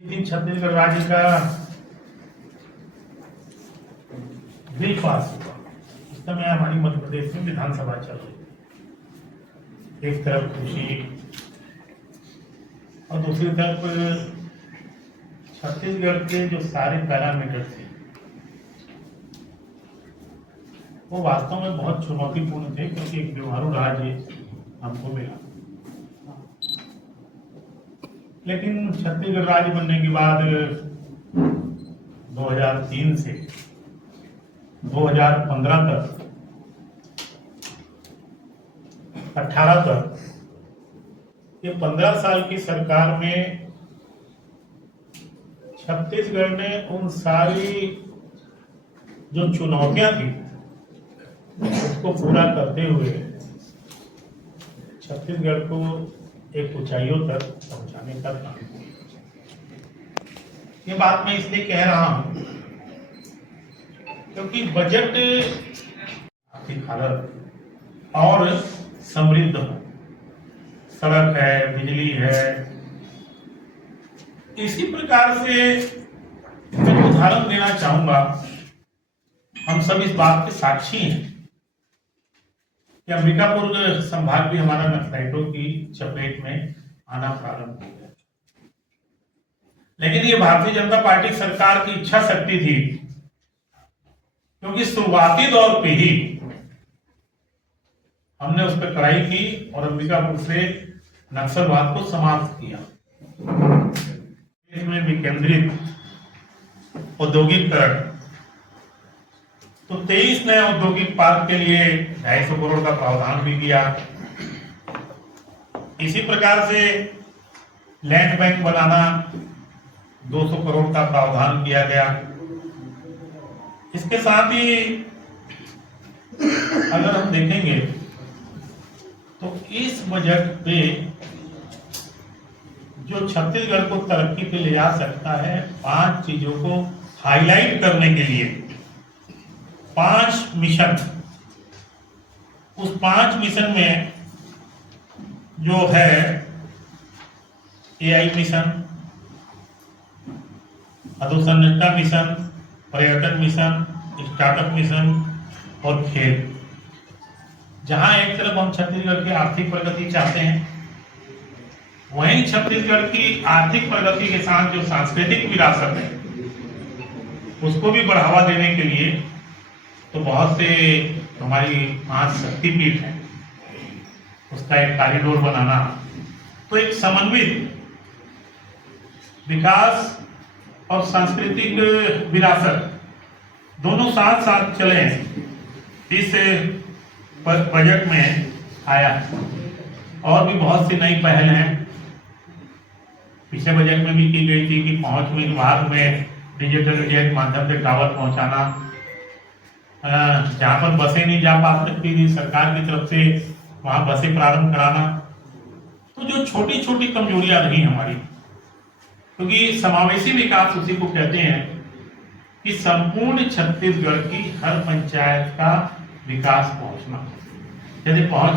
दिन छत्तीसगढ़ राज्य का बिल पास हुआ। इस समय हमारी मध्य प्रदेश में विधानसभा चल रही है। एक तरफ खुशी और दूसरी तरफ छत्तीसगढ़ के जो सारे पैरामीटर थे वो वास्तव में बहुत चुनौतीपूर्ण थे, क्योंकि एक व्यवहारू राज्य हमको मिला। लेकिन छत्तीसगढ़ राज्य बनने के बाद 2003 से 2015 तक 18 तक ये 15 साल की सरकार में छत्तीसगढ़ ने उन सारी जो चुनौतियां थी उसको पूरा करते हुए छत्तीसगढ़ को एक ऊंचाइयों तक पहुंचाने का काम किया। ये बात मैं इसलिए कह रहा हूं क्योंकि बजट आर्थिक हालत और समृद्ध हो, सड़क है, बिजली है। इसी प्रकार से मैं उदाहरण देना चाहूंगा। हम सब इस बात के साक्षी हैं कि अंबिकापुर संभाग भी हमारा नक्सलाइटों की चपेट में आना प्रारंभ हो गया। लेकिन ये भारतीय जनता पार्टी सरकार की इच्छा शक्ति थी, क्योंकि शुरुआती दौर पे ही हमने उस पर कड़ाई की और अंबिकापुर से नक्सलवाद को समाप्त किया। इसमें विकेंद्रित औद्योगिकरण, तो 23 नए औद्योगिक पार्क के लिए 250 करोड़ का प्रावधान भी किया। इसी प्रकार से लैंड बैंक बनाना 200 करोड़ का प्रावधान किया गया। इसके साथ ही अगर हम देखेंगे तो इस बजट पे जो छत्तीसगढ़ को तरक्की पे ले जा सकता है, 5 चीजों को हाईलाइट करने के लिए 5 मिशन, उस 5 मिशन में जो है एआई मिशन, अधोसंरचना मिशन, पर्यटन मिशन, स्टार्टअप मिशन और खेल। जहां एक तरफ हम छत्तीसगढ़ की आर्थिक प्रगति चाहते हैं, वहीं छत्तीसगढ़ की आर्थिक प्रगति के साथ जो सांस्कृतिक विरासत है उसको भी बढ़ावा देने के लिए तो बहुत से हमारी 5 शक्तिपीठ है, उसका एक कॉरिडोर बनाना, तो एक समन्वित विकास और सांस्कृतिक विरासत दोनों साथ साथ चले इस बजट में आया। और भी बहुत सी नई पहल हैं। पिछले बजट में भी की गई थी कि पहुंच विभाग में डिजिटल इंडिया के माध्यम से टावर पहुंचाना, जहां पर बसें नहीं जा पा सकती थी सरकार की तरफ से वहां बसें प्रारंभ कराना। तो जो छोटी छोटी कमजोरियां रही हमारी, क्योंकि समावेशी विकास उसी को कहते हैं कि संपूर्ण छत्तीसगढ़ की हर पंचायत का विकास पहुंचना। जैसे पहुंच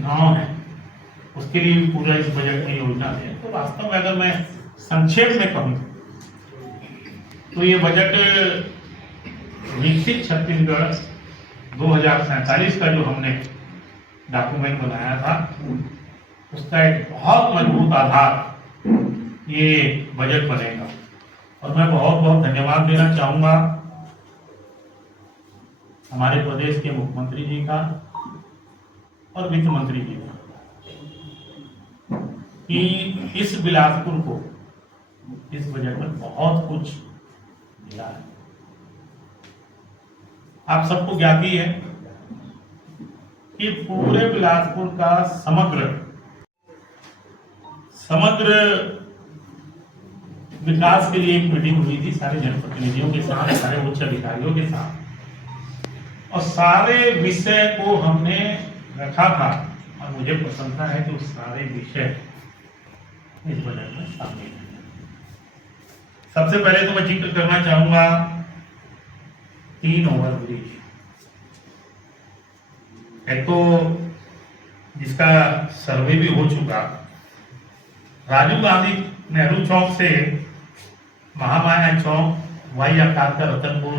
गांव है, उसके लिए भी पूरा इस बजट में योजना है। तो वास्तव में अगर मैं संक्षेप में कहूं तो ये बजट विकसित छत्तीसगढ़ 2047 का जो हमने डॉक्यूमेंट बनाया था, उसका एक बहुत मजबूत आधार ये बजट बनेगा। और मैं बहुत बहुत धन्यवाद देना चाहूंगा हमारे प्रदेश के मुख्यमंत्री जी का और वित्त मंत्री जी का, कि इस बिलासपुर को इस बजट में बहुत कुछ मिला है। आप सबको ज्ञात ही है कि पूरे बिलासपुर का समग्र विकास के लिए एक मीटिंग हुई थी सारे जनप्रतिनिधियों के साथ, सारे उच्च अधिकारियों के साथ, और सारे विषय को हमने रखा था। और मुझे प्रसन्नता है कि उस सारे विषय इस बजट में शामिल है। सबसे पहले तो मैं जिक्र करना चाहूंगा 3 ओवरब्रिज। एक तो जिसका सर्वे भी हो चुका, राजीव गांधी नेहरू चौक से महामाया चौक वाई आकार का रतनपुर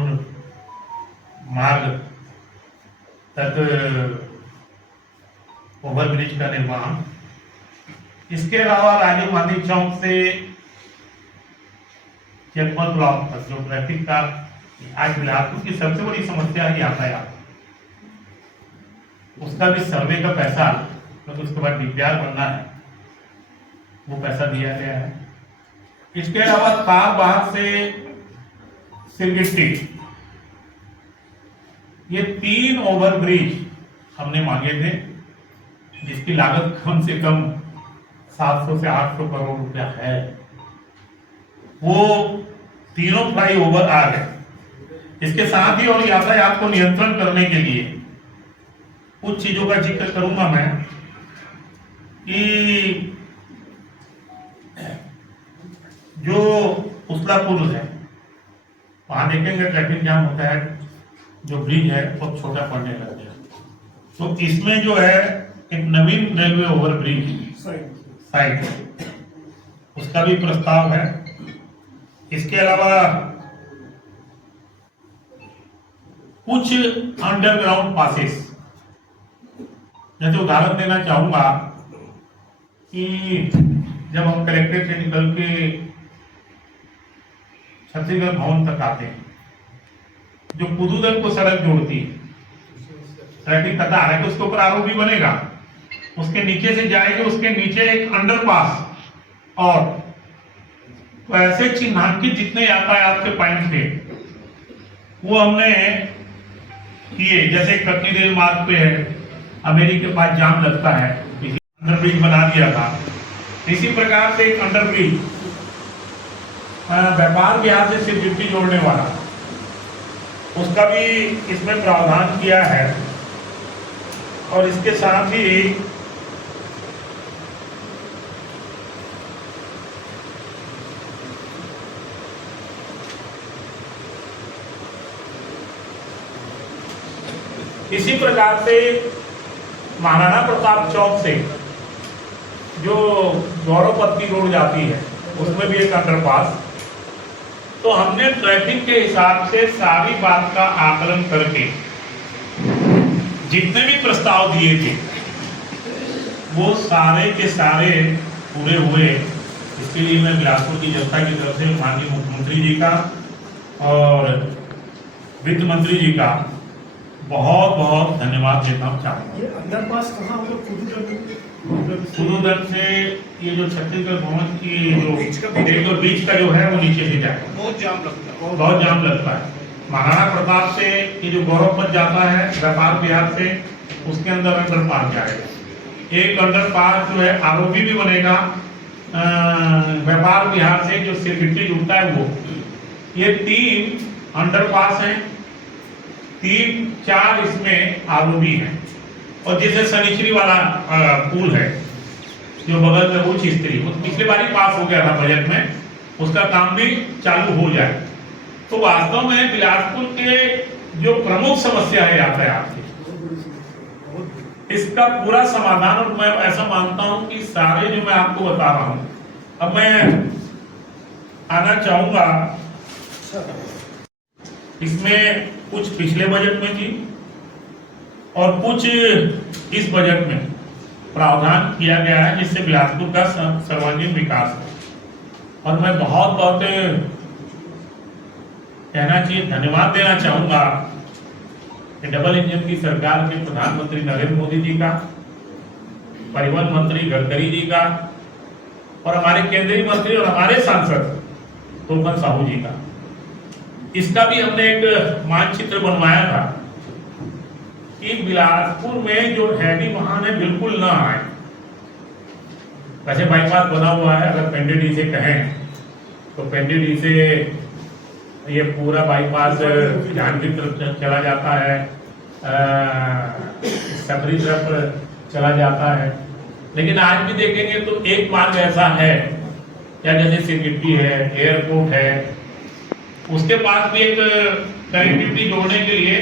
मार्ग तक ओवरब्रिज का निर्माण। इसके अलावा राजीव गांधी चौक से चेकपोस्ट ब्लॉक तक जो ट्रैफिक का आज बिलासपुर की सबसे बड़ी समस्या है यातायात, उसका भी सर्वे का पैसा, क्योंकि उसके बाद डीपीआर बनना है, वो पैसा दिया गया है। इसके अलावा कार बाहर से सिरगिट्टी, ये 3 ओवरब्रिज हमने मांगे थे, जिसकी लागत कम से कम 700 से 800 करोड़ रुपया है। वो तीनों फ्लाईओवर आ गए। इसके साथ ही और यातायात को नियंत्रण करने के लिए कुछ चीजों का जिक्र करूंगा मैं कि जो उसला पुल है वहां देखेंगे ट्रैफिक जाम होता है, जो ब्रिज है वो छोटा पड़ने लग गया। तो इसमें जो है एक नवीन रेलवे ओवरब्रिज साइड, उसका भी प्रस्ताव है। इसके अलावा कुछ अंडरग्राउंड पासेस, जैसे उदाहरण देना चाहूंगा कि जब हम कलेक्ट्रेट से निकल के छत्तीसगढ़ भवन तक आते हैं, जो पुदुदल को सड़क जोड़ती है, ट्रैफिक कतार है कि उसके ऊपर आरोपी बनेगा, उसके नीचे से जाएंगे, उसके नीचे एक अंडरपास, और तो ऐसे चिन्हांकित जितने यातायात के पॉइंट थे वो हमने किए। जैसे कटनी रेल मार्ग पे है, अमेरी के पास जाम लगता है, अंडरब्रिज बना दिया था। इसी प्रकार से एक अंडरब्रिज व्यापार बिहार से सिरगिट्टी जोड़ने वाला, उसका भी इसमें प्रावधान किया है। और इसके साथ ही इसी प्रकार से महाराणा प्रताप चौक से जो गौरवपत्ती रोड जाती है उसमें भी एक अंडरपास। तो हमने ट्रैफिक के हिसाब से सारी बात का आकलन करके जितने भी प्रस्ताव दिए थे वो सारे के सारे पूरे हुए। इसके लिए मैं बिलासपुर की जनता की तरफ से माननीय मुख्यमंत्री जी का और वित्त मंत्री जी का बहुत बहुत धन्यवाद देता हूँ। चाहूँगा अंडरपास कहाँ होगा? पुदुदल से ये जो छत्तीसगढ़ भवन की जो बीच का जो है वो नीचे से जाएगा, बहुत जाम लगता है। महाराणा प्रताप से ये जो गौरव पथ जाता है व्यापार बिहार से, उसके अंदर अंडरपास जाएगा। एक अंडरपास जो है आरोपी भी बनेगा व्यापार बिहार से जो सिरगिट्टी जुड़ता है वो। ये 3 अंडरपास हैं, 3-4 इसमें आरोपी हैं। और जैसे शनिश्चरी वाला पुल है जो बगल में उच्च स्त्री, वो पिछले बार ही पास हो गया था बजट में, उसका काम भी चालू हो जाए। तो वास्तव में बिलासपुर के जो प्रमुख समस्या है यातायात की, इसका पूरा समाधान, और मैं ऐसा मानता हूं कि सारे जो मैं आपको बता रहा हूं, अब मैं आना चाहूंगा इसमें कुछ पिछले बजट में थी और कुछ इस बजट में प्रावधान किया गया है जिससे बिलासपुर का सर्वांगीण विकास है। और मैं बहुत बहुत कहना चाहिए, धन्यवाद देना चाहूंगा कि डबल इंजन की सरकार के प्रधानमंत्री नरेंद्र मोदी जी का, परिवहन मंत्री गडकरी जी का, और हमारे केंद्रीय मंत्री और हमारे सांसद तोपन साहू जी का। इसका भी हमने एक मानचित्र बनवाया था कि बिलासपुर में जो हैवी वाहन है बिल्कुल ना आए। वैसे बाईपास बना हुआ है, अगर पेंडेडी से कहें तो पेंडेडी से ये पूरा बाईपास जांजगीर तरफ चला जाता है, सकरी तरफ चला जाता है। लेकिन आज भी देखेंगे तो एक मार्ग ऐसा है, या जैसे सिरगिट्टी है, एयरपोर्ट है, उसके पास भी एक कनेक्टिविटी जोड़ने के लिए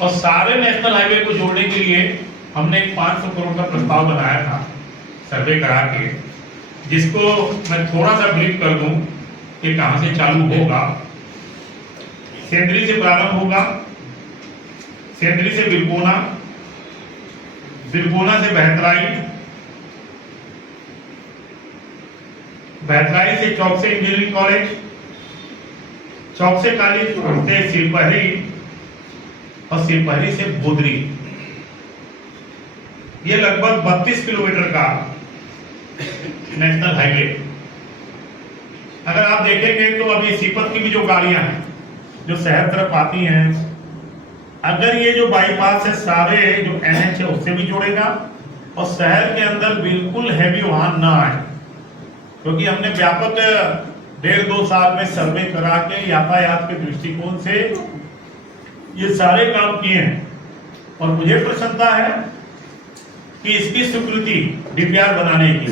और सारे नेशनल हाईवे को जोड़ने के लिए हमने एक 500 करोड़ का प्रस्ताव बनाया था सर्वे करा के, जिसको मैं थोड़ा सा ब्रीफ कर दूं कि कहां से चालू होगा। सेंद्री से प्रारंभ होगा, सेंद्री से बिरकोना, बिरकोना से बहतराई, बहतराई से चौक से इंजीनियरिंग कॉलेज, चौक से कॉलेज से सिरपहरी और सिरपहरी से बोदरी। ये लगभग 32 किलोमीटर का नेशनल हाईवे। अगर आप देखेंगे तो अभी सीपत की भी जो गाड़ियां हैं जो शहर तरफ आती हैं, अगर ये जो बाईपास है सारे जो NH है उससे भी जोड़ेगा और शहर के अंदर बिल्कुल हैवी वाहन ना आए, क्योंकि हमने व्यापक 1.5-2 साल में सर्वे करा के यातायात के दृष्टिकोण से ये सारे काम किए हैं और मुझे प्रसन्नता है कि इसकी स्वीकृति DPR बनाने की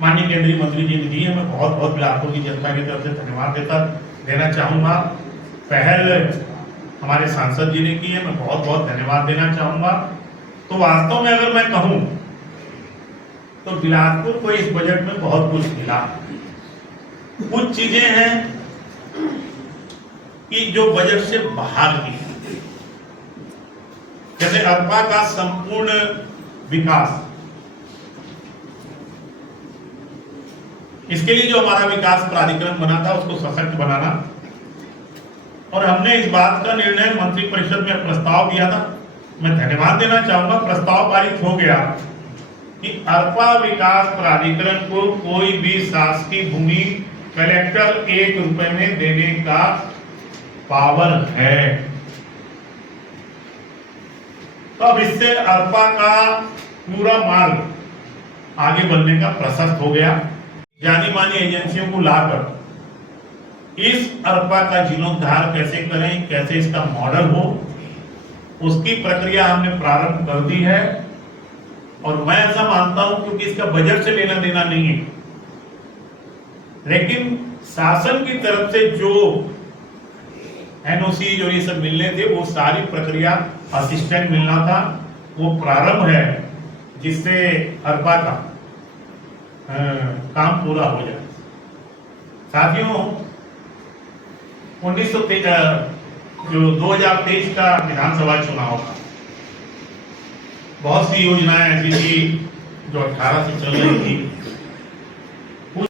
माननीय केंद्रीय मंत्री जी ने दी है। मैं बहुत बहुत बिलासपुर की जनता की तरफ से धन्यवाद देना चाहूँगा। पहल हमारे सांसद जी ने की है, मैं बहुत बहुत धन्यवाद देना चाहूँगा। तो वास्तव में अगर मैं कहूँ तो बिलासपुर को इस बजट में बहुत कुछ मिला। कुछ चीजें हैं कि जो बजट से बाहर की, जैसे अरपा का संपूर्ण विकास, इसके लिए जो हमारा विकास प्राधिकरण बना था उसको सशक्त बनाना, और हमने इस बात का निर्णय मंत्रिपरिषद में प्रस्ताव दिया था। मैं धन्यवाद देना चाहूंगा, प्रस्ताव पारित हो गया कि अरपा विकास प्राधिकरण को कोई भी शासकीय भूमि कलेक्टर 1 रुपए में देने का पावर है। तो अब इससे अरपा का पूरा मार्ग आगे बढ़ने का प्रशस्त हो गया। जानी मानी एजेंसियों को लाकर इस अरपा का जीर्णोद्धार कैसे करें, कैसे इसका मॉडल हो, उसकी प्रक्रिया हमने प्रारंभ कर दी है। और मैं ऐसा मानता हूं क्योंकि इसका बजट से लेना देना नहीं है, लेकिन शासन की तरफ से जो NOC जो ये सब मिलने थे वो सारी प्रक्रिया असिस्टेंट मिलना था, वो प्रारंभ है, जिससे अरपा का काम पूरा हो जाए। साथियों, 2023 का विधानसभा चुनाव था, बहुत सी योजनाएं ऐसी थी जो 18 से चल रही थी,